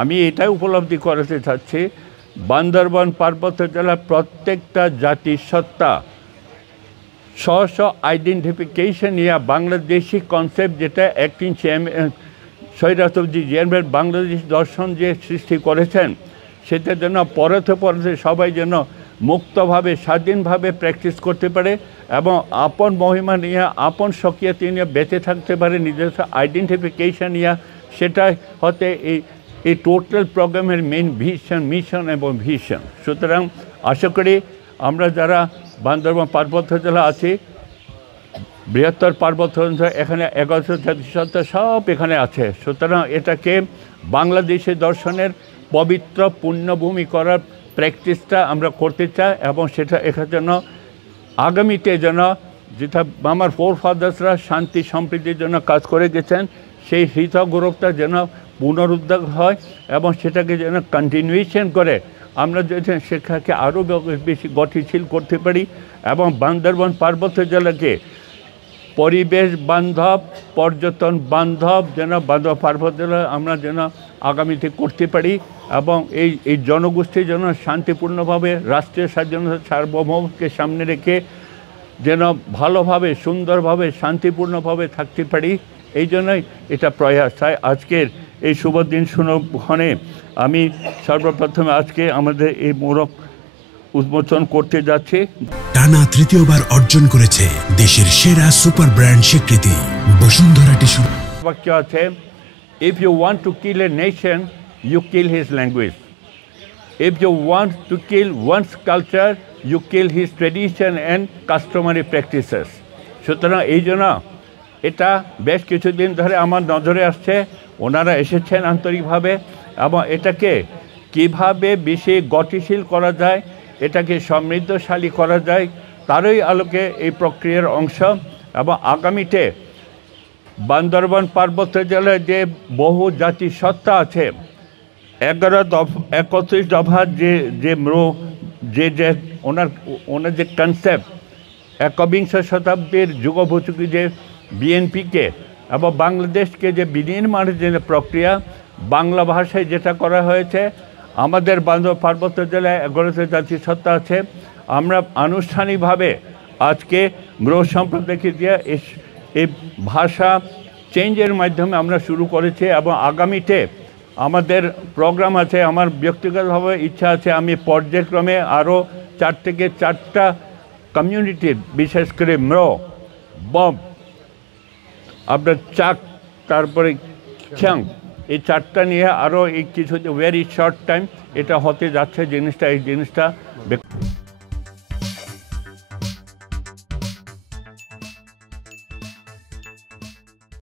আমি এটাই উপলব্ধি করাতে চাচ্ছি, বান্দরবান পার্বত্য জেলার প্রত্যেকটা জাতিসত্তা স্ব আইডেন্টিফিকেশন নিয়ে বাংলাদেশি কনসেপ্ট, যেটা অ্যাক্টিং চেয়ারম্যান সৈরাতজি চেয়ারম্যান বাংলাদেশ দর্শন যে সৃষ্টি করেছেন, সেটা যেন পরতে সবাই যেন মুক্তভাবে স্বাধীনভাবে প্র্যাকটিস করতে পারে এবং আপন মহিমা নিয়ে আপন স্বকীয়তা নিয়ে বেঁচে থাকতে পারে, নিজস্ব আইডেন্টিফিকেশন নিয়ে। সেটাই হতে এই টোটাল প্রোগ্রামের মেইন মিশন এবং ভিশন। সুতরাং আশা করি আমরা যারা বান্দরবান পার্বত্য জেলা আছি, বৃহত্তর পার্বত্য অঞ্চল, এখানে 11 জাতিসত্তা সব এখানে আছে। সুতরাং এটাকে বাংলাদেশি দর্শনের পবিত্র পুণ্যভূমি করার প্র্যাকটিসটা আমরা করতে চাই এবং সেটা এখানে যেন আগামীতে যেন যেটা আমার ফোরফাদার্সরা শান্তি সম্প্রীতির জন্য কাজ করে গেছেন, সেই হৃত গৌরবটা যেন পুনরুদ্ধার হয় এবং সেটাকে যেন কন্টিনিউয়েশন করে আমরা যদি সেটাকে আরও বেশি গতিশীল করতে পারি এবং বান্দরবান পার্বত্য জেলাকে পরিবেশ বান্ধব, পর্যটন বান্ধব যেন বান্দরবান পার্বত্য জেলা আমরা যেন আগামীতে করতে পারি এবং এই জনগোষ্ঠী যেন শান্তিপূর্ণভাবে রাষ্ট্রীয় স্বাধীনতা সার্বভৌমকে সামনে রেখে যেন ভালোভাবে সুন্দরভাবে শান্তিপূর্ণভাবে থাকতে পারি, এই জন্যই এটা প্রয়াস। তাই আজকের এই শুভ দিন শুভক্ষণে আমি সর্বপ্রথমে আজকে আমাদের এই মোড়ক উন্মোচন করতে যাচ্ছি। টানা তৃতীয়বার অর্জন করেছে দেশের সেরা সুপার ব্র্যান্ড স্বীকৃতি বসুন্ধরা টিস্যু। বাক্য আছে, if you want to kill a nation you kill his language, if you want to kill one's culture you kill his tradition and customary practices. সুতরাং এই জন্য এটা বেশ কিছুদিন ধরে আমার নজরে আসছে, ওনারা এসেছেন আন্তরিকভাবে এবং এটাকে কিভাবে বেশি গতিশীল করা যায়, এটাকে সমৃদ্ধশালী করা যায়, তারই আলোকে এই প্রক্রিয়ার অংশ। এবং আগামীতে বান্দরবান পার্বত্য জেলায় যে বহু জাতিসত্তা আছে, 31 দফার যে ওনার যে কনসেপ্ট, একবিংশ শতাব্দীর যুগোপযোগী যে বিএনপিকে এবং বাংলাদেশকে যে বিনির্মাণের যে প্রক্রিয়া, বাংলা ভাষায় যেটা করা হয়েছে, আমাদের বান্দরবান পার্বত্য জেলায় 11 জাতিসত্তা আছে। আমরা আনুষ্ঠানিকভাবে আজকে গ্রহ সম্প্রদায়কে দিয়ে এই ভাষা চেঞ্জের মাধ্যমে আমরা শুরু করেছি এবং আগামীতে আমাদের প্রোগ্রাম আছে। আমার ব্যক্তিগতভাবে ইচ্ছা আছে আমি পর্যায়ক্রমে আরও 4 থেকে 4টা কমিউনিটির, বিশেষ করে বম, আপনার চাক, তারপরে খ্যাং, এই 4টা নিয়ে আরও এই কিছু ভেরি শর্ট টাইম এটা হতে যাচ্ছে। এই জিনিসটা